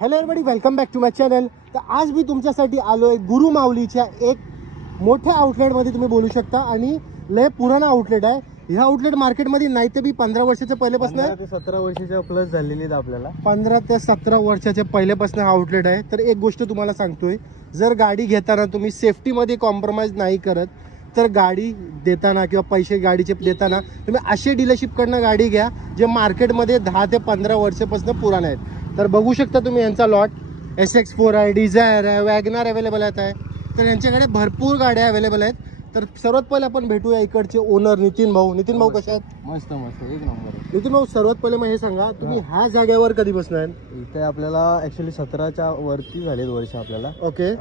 Hello everybody, welcome back to my channel. तर आज मी तुमच्यासाठी आलोय गुरु माऊलीच्या एक मोठ्या आउटलेटमध्ये. तुम्ही बोलू शकता आणि लय पुराणा आउटलेट आहे. ह्या आउटलेट मार्केटमध्ये नाही ते बी 15 वर्षाच्या पहिल्यापासून 17 वर्षाच्या प्लस झालेली आहेत आपल्याला. 15 ते 17 वर्षाच्या पहिल्यापासून हा आउटलेट आहे. तर एक गोष्ट तुम्हाला सांगतोय, जर गाडी घेताना तुम्ही सेफ्टीमध्ये कॉम्प्रोमाइज नाही करत तर गाडी देताना किंवा पैसे गाडीचे देताना तुम्ही असे डीलरशिपकडनं गाडी घ्या जे मार्केटमध्ये 10 ते 15 वर्षापासून पुराणे आहेत. तर बघू शकता तुम्ही यांचा लॉट SX4 आहे, डिझायर आहे, वॅगनार अवेलेबल आहे. तर यांच्याकडे भरपूर गाड्या अवेलेबल आहेत. तर सर्वात पहिले आपण भेटूया इकडचे ओनर नितीन भाऊ. नितीन भाऊ कसे आहेत? मस्त मस्त एक नंबर. नितीन भाऊ, सर्वात पहिले मग हे सांगा, तुम्ही ह्या जागेवर कधी बसणार? इथे आपल्याला ऍक्च्युली 17च्या वरती झालेत वर्ष आपल्याला. ओके.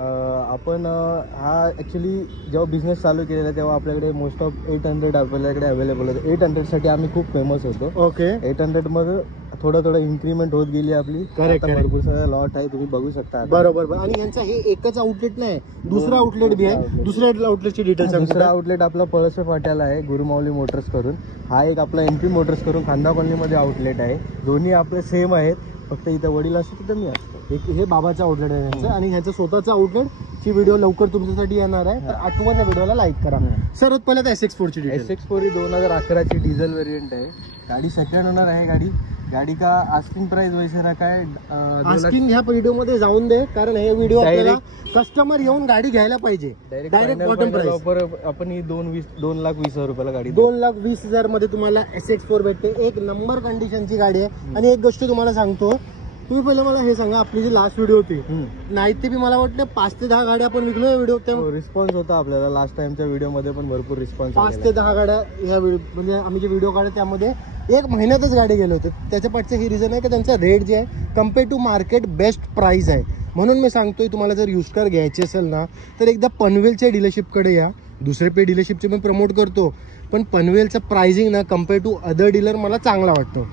आपण हा ऍक्च्युली जेव्हा बिझनेस चालू केलेला तेव्हा आपल्याकडे मोस्ट ऑफ 800 आपल्याकडे अवेलेबल होतं. 800 साठी आम्ही खूप फेमस होतो. ओके. 800 मध्ये थोडं इन्क्रीमेंट होत गेली आपली. भरपूर सगळं लॉट आहे, तुम्ही बघू शकता. बरोबर. आणि यांचा हे एकच आउटलेट नाही, दुसरा आउटलेट बी आहे. दुसऱ्या आउटलेटची डिटेल्स. दुसरा आउटलेट आपला पळसे फाट्याला आहे, गुरुमाऊली मोटर्स करून. हा एक आपला MP मोटर्स करून खांदा कॉलनीमध्ये आउटलेट आहे. दोन्ही आपले सेम आहेत, फक्त इथं वडील असतो तिथं मी असतो. हे बाबाचं आउटलेट आहे यांचं. आणि ह्याचं स्वतःचं आउटलेट ची व्हिडिओ लवकर तुमच्यासाठी येणार आहे. तर आठवण व्हिडिओला लाईक करा. सर्वात पहिल्या तर SX4 ची डिटेल. SX4 ही 2011 ची डिझेल वेरियंट आहे. गाडी सेकंड ओनर आहे. गाडी का आस्किंग प्राइस वैसे रखा है. आस्किंग ह्या व्हिडिओ मध्ये जाऊन दे, कारण हे व्हिडिओ आपल्याला कस्टमर येऊन गाडी घ्यायला पाहिजे. डायरेक्ट बॉटम प्राइस आपण ही 2,20,000 रुपयाला गाडी 2,20,000 मध्ये तुम्हाला SX4 भेटते. एक नंबर कंडिशनची गाडी आहे. आणि एक गोष्ट तुम्हाला सांगतो, तुम्ही पहिले मला हे सांगा, आपली जी लास्ट व्हिडिओ होती नाही ते बी मला वाटतं 5 ते 10 गाड्या आपण विकलो या व्हिडिओ. रिस्पॉन्स होता आपल्याला लास्ट टाइमच्या व्हिडिओ मध्ये पण भरपूर रिस्पॉन्स. 5 ते 10 गाड्या या म्हणजे आम्ही जे व्हिडिओ काढले त्यामध्ये 1 महिन्यातच गाडी गेले होते. त्याच्या पाठचं हे रिझन आहे की त्यांचा रेट जे आहे compare to market best price आहे. म्हणून मी सांगतोय, तुम्हाला जर यूज कार घ्यायची असेल ना तर एकदा पनवेलच्या डीलरशिपकडे या. दुसरे पे डीलरशिपचे मी प्रमोट करतो, पण पनवेलचं प्राइसिंग ना कम्पेअर टू अदर डीलर मला चांगला वाटतो.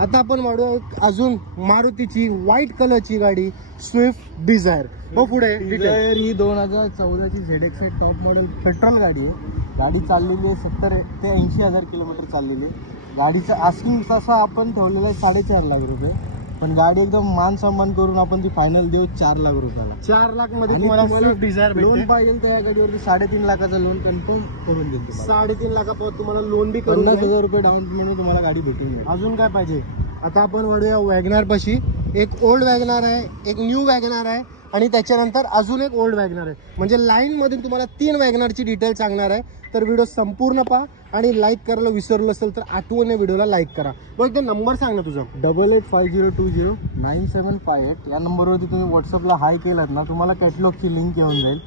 आता आपण वाढूया अजून मारुतीची व्हाईट कलरची गाडी स्विफ्ट डिझायर. पुढे डिझायर ही 2014 ची ZX टॉप मॉडेल पेट्रोल गाडी आहे. गाडी चाललेली आहे 70 ते 80,000 किलोमीटर चाललेली आहे. गाडीचं आस्किंग तसा आपण ठेवलेलं आहे 4.5 लाख रुपये, पण गाडी एकदम मान सन्मान करून आपण ती फायनल देऊ 4 लाख रुपयाला. 4 लाख मध्ये तुम्हाला स्विफ्ट डिझायर लोन पाहिजे तर या गाडीवरती 3.5 लाखाचं लोन कन्फर्म करून देतो. 3.5 लाखापर्यंत तुम्हाला लोन बी करून 50,000 रुपये डाऊन पेमेंट तुम्हाला गाडी भेटून मिळेल. अजून काय पाहिजे? आता आपण वळूया वॅगनार पाशी. एक ओल्ड वॅगनार आहे, एक न्यू वॅगनार आहे आणि त्याच्यानंतर अजून एक ओल्ड वॅगनार आहे. म्हणजे लाईन मधून तुम्हाला 3 वॅगनारची डिटेल सांगणार आहे. तर व्हिडिओ संपूर्ण पहा आणि लाईक करायला विसरलं असेल तर आठवणीने व्हिडिओला लाईक करा. बघ ते नंबर सांग ना तुझा. 8850209758. या नंबरवरती तुम्ही व्हॉट्सअपला हाय केलात ना, तुम्हाला कॅटलॉगची लिंक येऊन जाईल.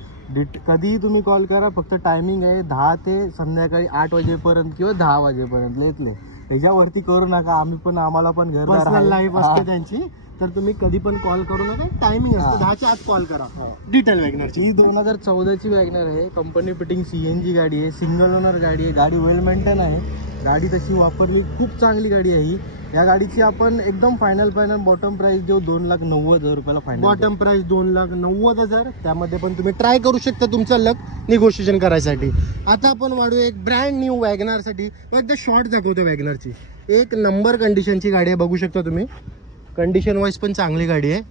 कधीही तुम्ही कॉल करा. फक्त टायमिंग आहे 10 ते संध्याकाळी 8 वाजेपर्यंत किंवा 10 वाजेपर्यंत लेतले. त्याच्यावरती करू नका. आम्हाला पण घरदार लाईव्ह असते त्यांची. तर तुम्ही कधी पण कॉल करू नका. टायमिंग असते 10च्या आत कॉल करा. डिटेल वॅगनरची ही 2014 ची वॅगनर आहे. कंपनी फिटिंग CNG गाडी आहे. सिंगल ओनर गाडी आहे. गाडी वेल मेंटेन आहे. गाडी तशी वापरली खूप चांगली गाडी आहे ही. या गाडीची आपण एकदम फायनल बॉटम प्राइस देऊ 2,90,000 रुपयाला फायनल. Bottom price 2,90,000. त्यामध्ये पण तुम्ही ट्राय करू शकता तुमचं लक निगोशिएशन करायसाठी. आता आपण वाढू एक ब्रँड न्यू वॅगनार साठी. एकदा शॉर्ट दाखवतो वॅगनारची. एक नंबर कंडिशनची गाडी आहे, बघू शकता तुम्ही. कंडिशन वाईज पण चांगली गाडी आहे.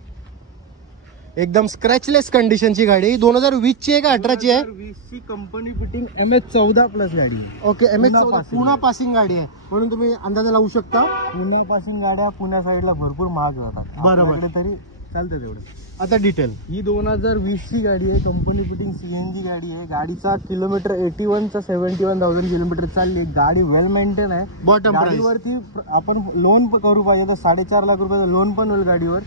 एकदम स्क्रॅचलेस कंडिशनची गाडी आहे. 2020 ची आहे का 18 ची आहे? 20 ची कंपनी फिटिंग MH14 प्लस गाडी. ओके. MH14 पुणा पासिंग गाडी आहे, म्हणून तुम्ही अंदाजा लावू शकता. पुण्या पासिंग गाड्या पुण्या साईडला भरपूर महाग जातात. बरोबर. तरी चालतं तेवढं. आता डिटेल. ही 2020 ची गाडी आहे. कंपनी फिटिंग CNG गाडी आहे. गाडीचा किलोमीटर 81 चा 71,000 किलोमीटर चालली. गाडी वेल मेंटेन आहे. बॉटम गाडीवरती आपण लोन करू पाहिजे तर 4.5 लाख रुपयाचं लोन पण होईल गाडीवर.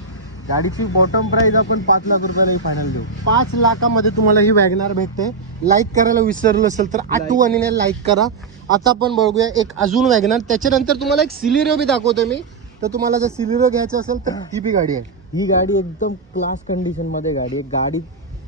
गाडीची बॉटम प्राइस आपण 5 लाख रुपयाला फायनल देऊ. 5 लाखामध्ये तुम्हाला ही वॅगनार भेटते. लाईक करायला विसरलं असेल तर आठवणीने लाईक करा. आता आपण बघूया एक अजून वॅगनार. त्याच्यानंतर तुम्हाला एक सिलेरिओ बी दाखवतो मी. तर तुम्हाला जर सिलेरिओ घ्यायचं असेल तर ही बी गाडी आहे. ही गाडी एकदम क्लास कंडिशन मध्ये गाडी आहे. गाडी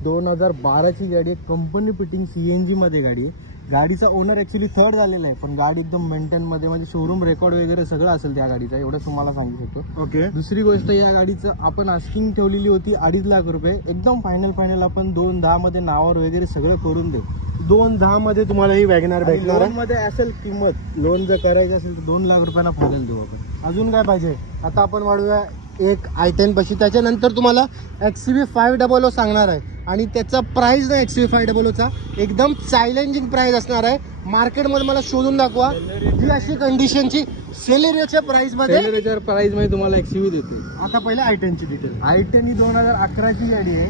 2012 ची गाडी आहे. कंपनी फिटिंग CNG मध्ये गाडी आहे. गाडीचा ओनर ऍक्च्युली थर्ड झालेला आहे, पण गाडी एकदम मेंटेन मध्ये, म्हणजे शोरूम रेकॉर्ड वगैरे सगळं असेल त्या गाडीचा, एवढं तुम्हाला सांगू शकतो. ओके. दुसरी गोष्ट, या गाडीचं आपण आस्किंग ठेवलेली होती 2.5 लाख रुपये. एकदम फायनल आपण 2,10 मध्ये नावावर वगैरे सगळं करून देऊ. 2,10 मध्ये तुम्हाला ही वॅगनार भेटणार आहे. मध्ये असेल किंमत, लोन जर करायचं असेल तर 2 लाख रुपयांना फायनल देऊ आपण. अजून काय पाहिजे? आता आपण वाढूया एक i10 पाशी. त्याच्यानंतर तुम्हाला XUV 500 सांगणार आहे आणि त्याचा प्राइस ना XUV 500चा एकदम चॅलेंजिंग प्राइस असणार आहे. मार्केटमध्ये मला शोधून दाखवा ही अशी कंडिशनची सेलेरियोच्या प्राइस मध्ये तुम्हाला XUV देते. आता पहिले i10 ची डिटेल. i10 ही 2011 ची गाडी आहे.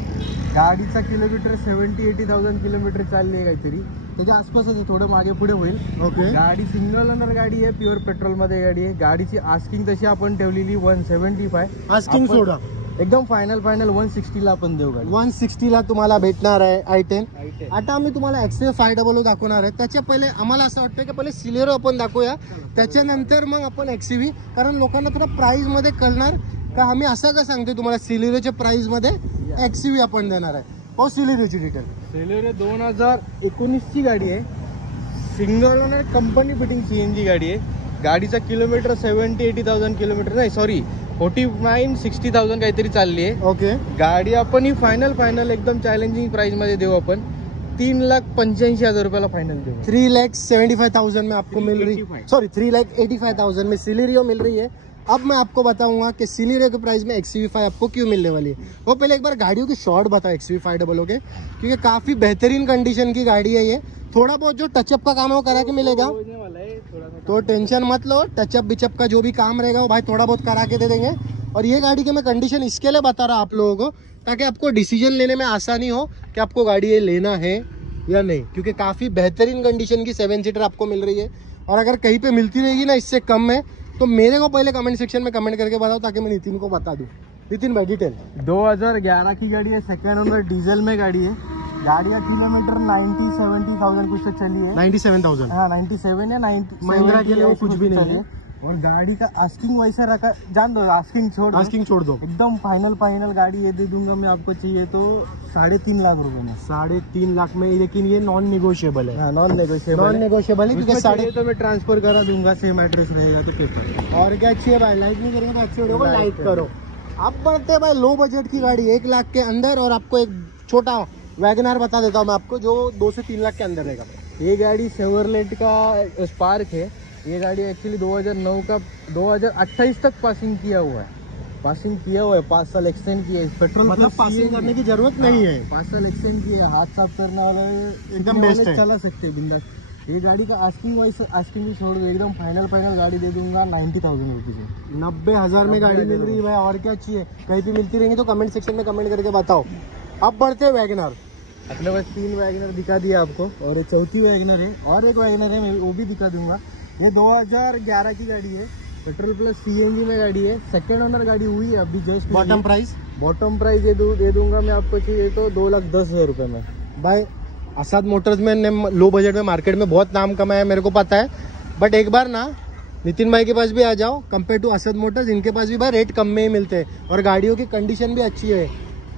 गाडीचा किलोमीटर 70-80,000 किलोमीटर चालली आहे काहीतरी, त्याच्या आसपासच आहे, थोडं मागे पुढे होईल. ओके. गाडी सिंगल ओनर गाडी आहे, प्युअर पेट्रोल मध्ये गाडी आहे. गाडीची आस्किंग तशी आपण ठेवलेली 175. आस्किंग सोडा एकदम फायनल 160 ला आपण देऊ गाडी. 160 ला तुम्हाला भेटणार आहे i10. आता आम्ही तुम्हाला XUV 500 दाखवणार आहे. त्याच्या पहिले आम्हाला असं वाटतं की पहिले सिलेरो आपण दाखवूया, त्याच्यानंतर मग आपण XUV, कारण लोकांना थोडं प्राइस मध्ये कळणार का आम्ही असं का सांगतोय तुम्हाला सिलेरोच्या प्राइस मध्ये XUV आपण देणार आहे. हो, सिलेरोची डिटेल. सेलेरियो 2019 ची गाडी आहे, single owner company fitting CNG गाडी आहे. गाडीचा किलोमीटर 70-80,000 किलोमीटर नाही, सॉरी 49-60,000 काहीतरी चालली आहे. ओके. गाडी आपण ही फायनल एकदम चॅलेंजिंग प्राइस मध्ये देऊ आपण. 3,85,000 रुपयाला फाइनल देऊ. 3,75,000 में आपको मिल रही, 85. सॉरी 3,85,000 में सिलेरियो मिल रही है. अब मैं आपको बताऊंगा कि सिलेरियो के प्राइस में XUV 5 आपको क्यों मिलने वाली है. वो पहले एक बार गाड़ियों की शॉर्ट बताओ XUV 500 के, क्योंकि काफी बेहतरीन कंडीशन की गाड़ी है ये. थोड़ा बहुत जो टचअप का काम है वो करा के मिलेगा, तो टेंशन मत लो. टचअप बिचअप का जो भी काम रहेगा वो भाई थोड़ा बहुत करा के दे देंगे. और ये गाड़ी की मैं कंडीशन इसके लिए बता रहा आप लोगों को ताकि आपको डिसीजन लेने में आसानी हो कि आपको गाड़ी ये लेना है या नहीं, क्योंकि काफी बेहतरीन कंडीशन की 7 सीटर आपको मिल रही है. और अगर कहीं पे मिलती रहेगी ना इससे कम में, तो मेरे को पहले कमेंट सेक्शन में कमेंट करके बताओ ताकि मैं नितिन को बता दूं. नितिन भाई डिटेल. 2011 की गाड़ी है, सेकंड ओनर डीजल में गाड़ी है. गाड़ी का किलोमीटर 90-70,000 कुछ तक चली है. 97,000. हाँ 97 या 90. महिंद्रा के लिए वो कुछ भी नहीं है. और गाड़ी का आस्किंग वैसा रखा, जान दो, आस्किंग छोड़ दो. एकदम फाइनल गाड़ी ये दे दूंगा मैं आपको. चाहिए तो 3.5 लाख रुपए में. 3.5 लाख में, लेकिन ये नॉन नेगोशिएबल है. हाँ, नॉन नेगोशिएबल है, क्योंकि साढ़े तो मैं ट्रांसफर करा दूंगा, सेम एड्रेस रहेगा तो पेपर. और क्या चाहिए भाई, लाइक नहीं करेंगे तो अच्छे वीडियो को लाइक करो. अब बढ़ते भाई लो बजट की गाड़ी 1 लाख के अंदर, और आपको एक छोटा वैगनआर बता देता हूँ मैं आपको जो 2 से 3 लाख के अंदर रहेगा. ये गाड़ी सेवरलेट का स्पार्क है. ये गाड़ी एक्चुअली 2009 का 2028 तक पासिंग किया हुआ है. 5 साल एक्सटेंड किया है. पेट्रोल मतलब पासिंग करने की जरूरत नहीं है. 5 साल एक्सटेंड किया है. हाथ साफ करने वाला एकदम बेस्ट है, चला सकते हैं बिंदास. ये गाड़ी का आस्किंग भी छोड़ दो, एकदम फाइनल गाड़ी दे दूंगा 90,000 रुपीज में. 90,000 में गाड़ी मिल रही है भाई. और क्या चाहिए, कहीं भी मिलती रहेंगी तो कमेंट सेक्शन में कमेंट करके बताओ. अब बढ़ते हैं वैगनआर. अपने पास 3 वैगनर दिखा दिया आपको, और ये चौथी वैगनर है. और एक वैगनर है, मैं वो भी दिखा दूंगा. ये 2011 की गाड़ी है, पेट्रोल प्लस CNG में गाड़ी है. सेकेंड ओनर गाड़ी हुई है अभी जस्ट. बॉटम प्राइस ये दे दूंगा मैं आपको. चाहिए तो 2,10,000 रुपए में. भाई आसाद मोटर्स में ने लो बजट में मार्केट में बहुत नाम कमाया, मेरे को पता है. बट एक बार ना नितिन भाई के पास भी आ जाओ. कंपेयर टू आसाद मोटर्स, इनके पास भी भाई रेट कम में ही मिलते हैं और गाड़ियों की कंडीशन भी अच्छी है.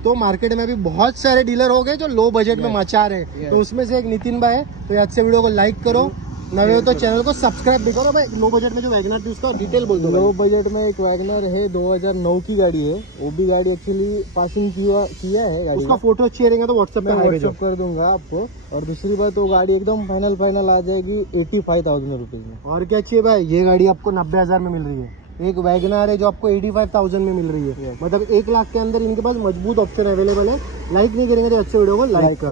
तो मार्केट में भी बहुत सारे डीलर हो गए जो लो बजट में मचा रहे हैं. तो उसमें से एक नितिन भाई है. तो आज से वीडियो को लाइक करो, नए हो तो चैनल को सब्सक्राइब भी करो. भाई लो बजट में जो वैगनर थी उसका डिटेल बोल दो. लो बजट में एक वैगनर है, 2009 की गाड़ी है. वो भी गाड़ी एक्चुअली पासिंग किया है गाड़ी. उसका फोटो अच्छी रहेगा तो व्हाट्सएप कर दूंगा आपको. और दूसरी बात, वो गाड़ी एकदम फाइनल आ जाएगी 85,000 रुपीज में. और क्या चाहिए भाई, ये गाड़ी आपको 90,000 में मिल रही है. एक वैगनआर है जो आपको 85,000 में मिल रही है. मतलब 1 लाख के अंदर इनके पास मजबूत ऑप्शन अवेलेबल है. लाइक नहीं करेंगे तो अच्छे वीडियो को लाइक करो.